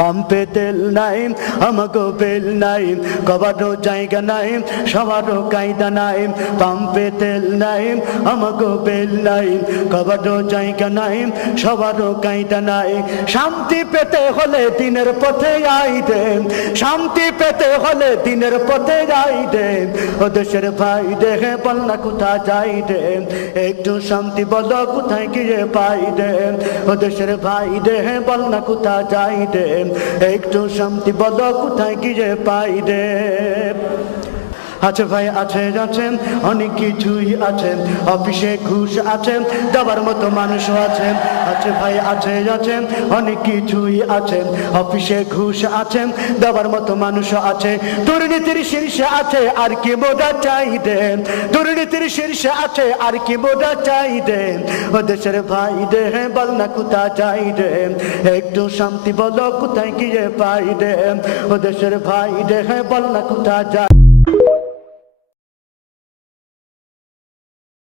পাম্পে তেল নাই আমাগো বেল নাই কবারও জায়গা নাই সবারও কায়দা নাই পাম্পে তেল নাই আমাগো বেল নাই কবারও জায়গা নাই সবারও কায়দা নাই শান্তি পেতে হলে দিনের পথে আইতে শান্তি পেতে হলে দিনের পথে যাইতে ও দেশের ভাই দেখে বল না কোথা যাইতে একটু শান্তি বলো কোথায় গিয়ে পাইতে ও দেশের ভাই দেখে বল না কোথা যাইতে একটু শান্তি বলো কোথায় গিয়ে পাইতে আছে ভাই আছে আছেন অনেক কিছুই আছেন অফিসে ঘুষ আছেন দেওয়ার মতো মানুষও আছেন আছে ভাই আছে আছেন অনেক কিছুই আছেন অফিসে ঘুষ আছেন দেওয়ার মতো মানুষও আছে দুর্নীতির শীর্ষে আছে আর কি মোটা চাই দেন দুর্নীতির শীর্ষে আছে আর কি মোটা চাই দেন ও দেশের ভাই দেহে বল না কোথা চাই দেন একটু শান্তি বলো কোথায় গিয়ে পাই দেন ও দেশের ভাই দেহে বল না কোথা যায়